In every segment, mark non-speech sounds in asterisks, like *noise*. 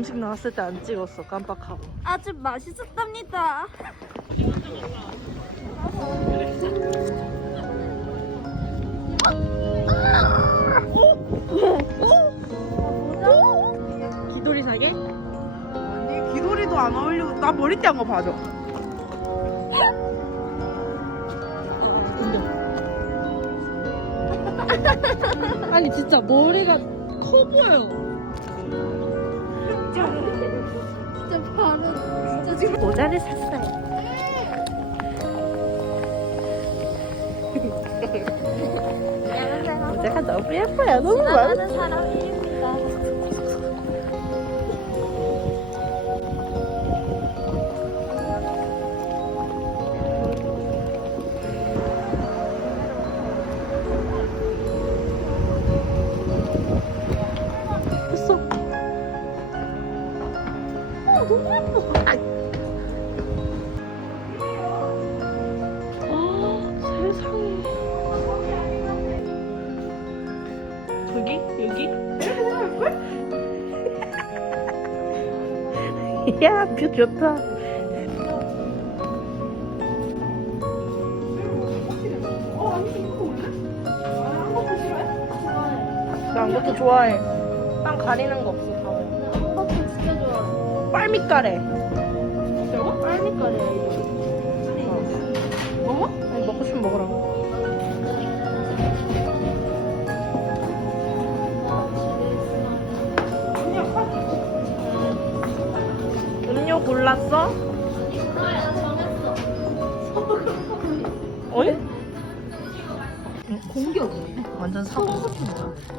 음식 나왔을 때 안 찍었어 깜빡하고. 아주 맛있었답니다. 기돌이 사게? 아니 기돌이도 안 어울리고 나 머리띠 한 거 봐줘. *laughs* 아니 진짜 머리가 커 보여. 진짜 바로 진짜 지금 모자를 샀어요. 모자가 너무 예뻐요. 너무 지나가는 사람 일 야, 뷰 좋다. 나안 것도 좋아해. 빵 가리는 거 없어, 다. 한국도 진짜 좋아. 빨밑가래. 빨미거리. 먹어? 아니, 먹고 싶으면 먹으라 골랐어? 어이? 없네. 완전 사고.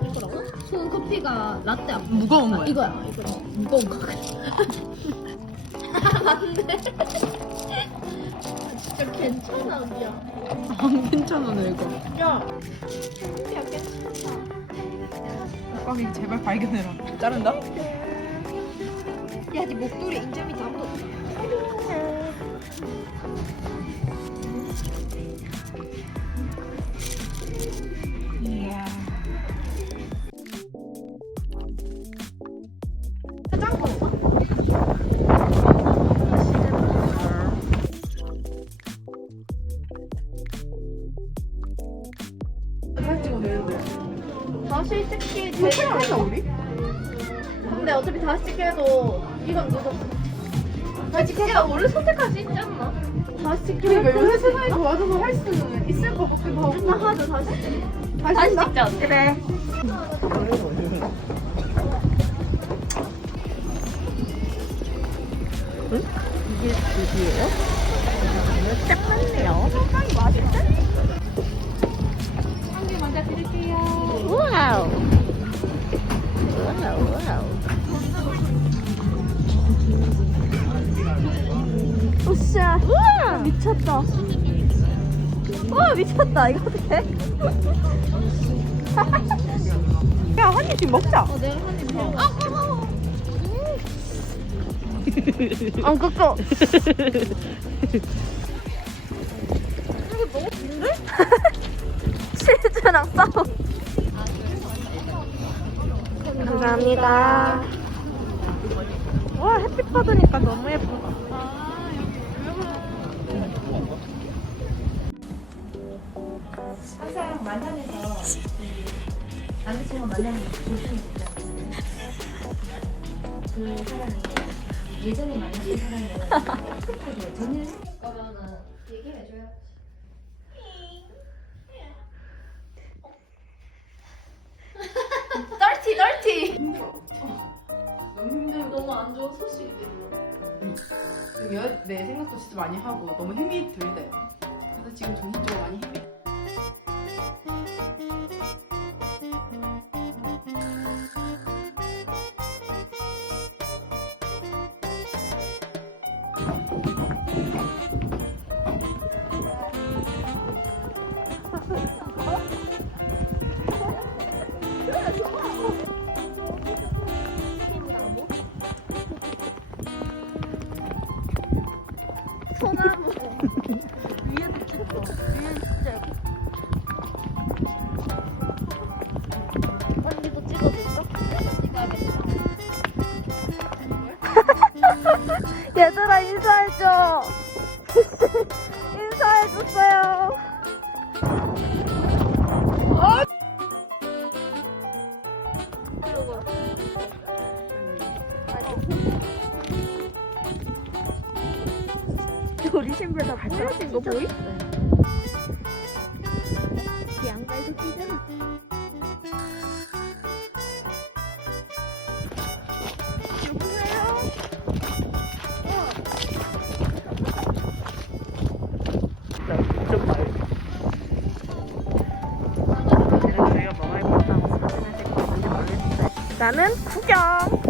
이거라고? 소금 커피가 라떼 안 무거운 아, 거야. 이거야. 이거. 무거운 거. *laughs* 맞네. 진짜 괜찮아, 언니야. 안 괜찮아, 너 이거. 야. 야, 괜찮아. 꽉이 제발 발견해라. 자른다? 야, 네 목도리 인절미 다 묻었다. 이야. 사진 다시. 다시, 찍자. 그래. 응? 이게? 이거 딱 맞네요. 상당히 맛있대? 한개 먼저 드릴게요. 와우. 와우, 와우. 으쌰. 우와! 미쳤다. 와, 미쳤다. 이거 어떡해? *laughs* 야, 한 입씩 먹자. 어, 내가 한입 먹어. 아, 고마워. 안 꺾어. 치즈랑 싸워. 감사합니다. 와, 햇빛 받으니까 너무 예쁘다. 항상 만남에서 남자친구 만나는 조심히. 그 사람이 예전에 만났던 사람이랑 똑같아요. 저는 그러면은 얘기해줘요. 덜티 덜티. 너무 힘들고. 너무 안 좋은 소식이 들려. 내 생각도 진짜 많이 하고 너무 힘이 들대. 그래서 나 지금 정신적으로 많이 헤매. 소나 얘들아 인사해줘. *laughs* 인사해줬어요. 그리고. 우리 신발 다 부러진 거 보이? 양말도 끼잖아. 나는 구경.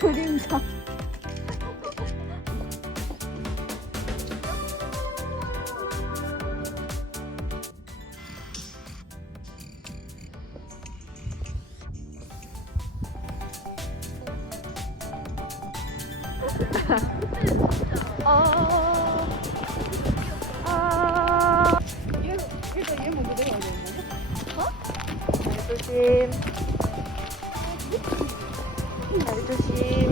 그림자. 얘가 얘 먼저 내려가야 되는 거야? 조심. 잘 조심.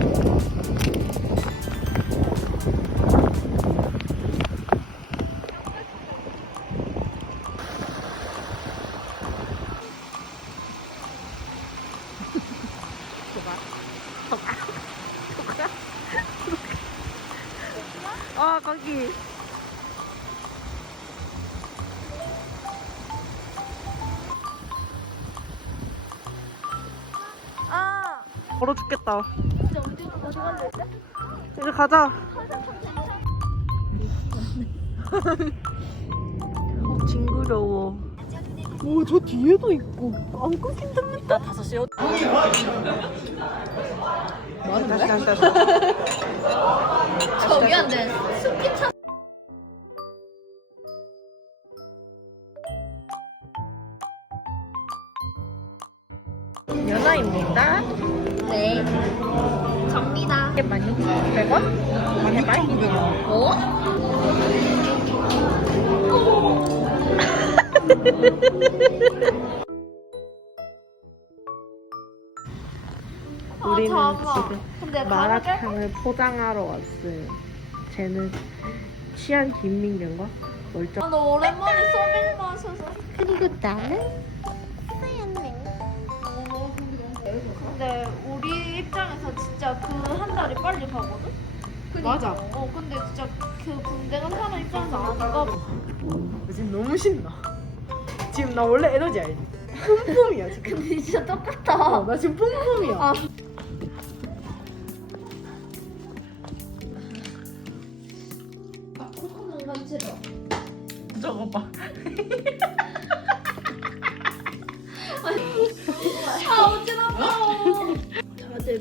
걸어 죽겠다? 이제 가자 어, *laughs* 징그러워 오, 저 뒤에도 있고. 안 끊긴답니다. 나 5시 어... 많은 다시? 다시 다시 저 위안데 습기 차. 연아입니다 네. 접니다. 이게 많이 100원? 제발 900원. 어? 우리는. 지금 근데 마라탕을 포장하러 왔어요 쟤는 취한 김민경과 멀쩡 아, 너 오랜만에 소맥 마셔서. 그리고 나는 근데 우리 입장에서 진짜 그 한 달이 빨리 가거든? 맞아. 어, 근데 진짜 그 군대 간 사람 입장에서 안 가. 지금 너무 신나. 지금 나 원래 에너지 알지? 뿜뿜이야 지금. 근데 진짜 똑같다. 어, 나 지금 뿜뿜이야. 아. 코코넛 만지러. 저거 봐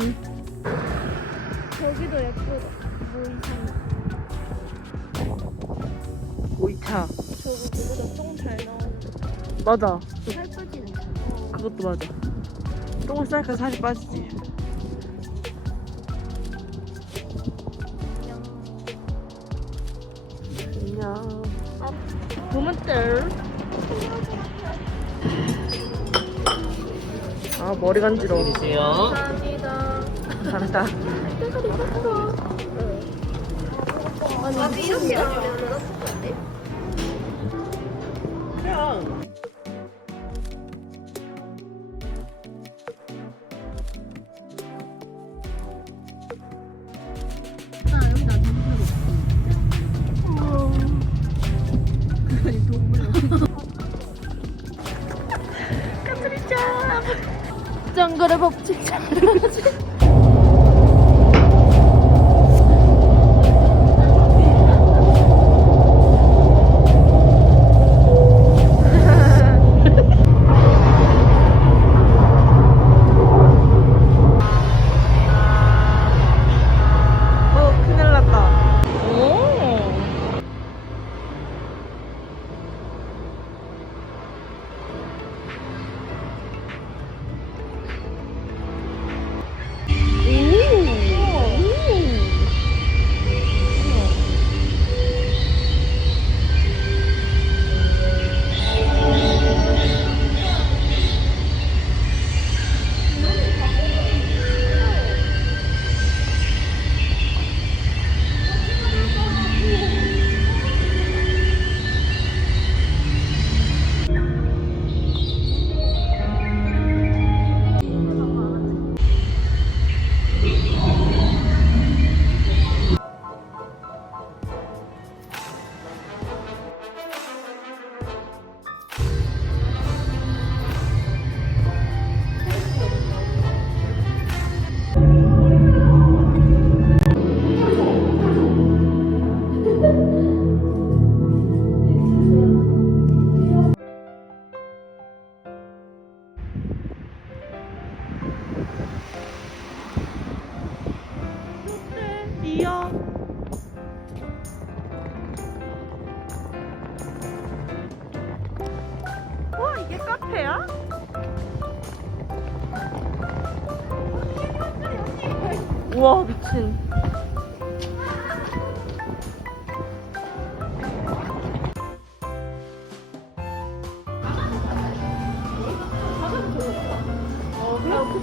응. 저기도 예쁘다. 뭐 이상. 오이차 저거 그거보다 똥잘 나오는데. 맞아 살 빠지는 거. 그것도 맞아 똥을 싸니까 살이 빠지지 안녕. 아 머리 간지러워. 감사합니다. 감사합니다. 아니 이렇게? 그냥. 정글의 법칙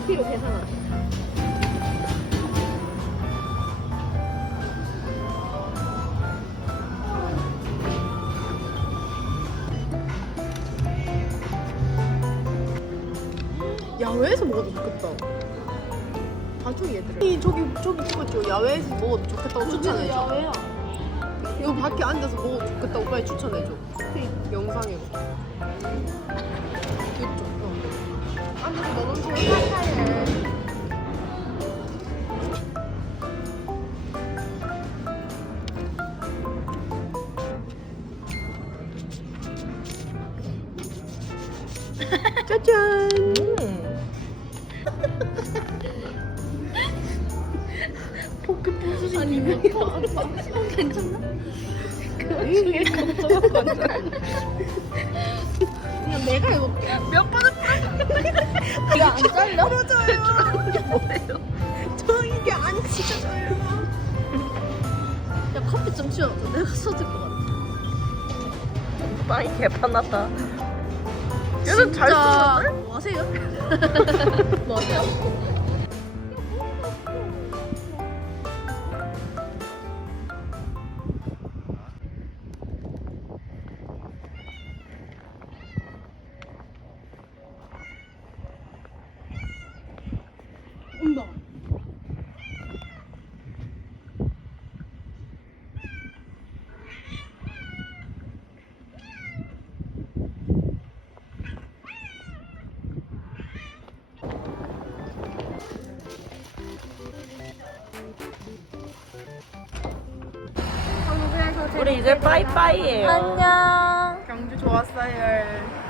1kg 계산하자. 야외에서 먹어도 좋겠다. 아 저기 얘들... 이 저기 저기 찍었죠. 야외에서 먹어도 좋겠다고 추천해줘. 야외야. 밖에 앉아서 먹어도 좋겠다고 빨리 추천해줘. 영상에. 이쪽. 어. 아무리 너는 좋은 사사해. 중에 그냥 내가 해볼게. 몇 번을 이거 안 잘려? 풀어줘요. 이게 뭐예요? 저 이게 안 찢어져요. 야 커피 좀 치워줘 내가 써줄 것 같아 빵이 개판났다. 얘는 잘 진짜 쓰는데? 뭐 하세요? 뭐야? 온다. 우리 이제 빠이빠이예요. 안녕 경주 좋았어요.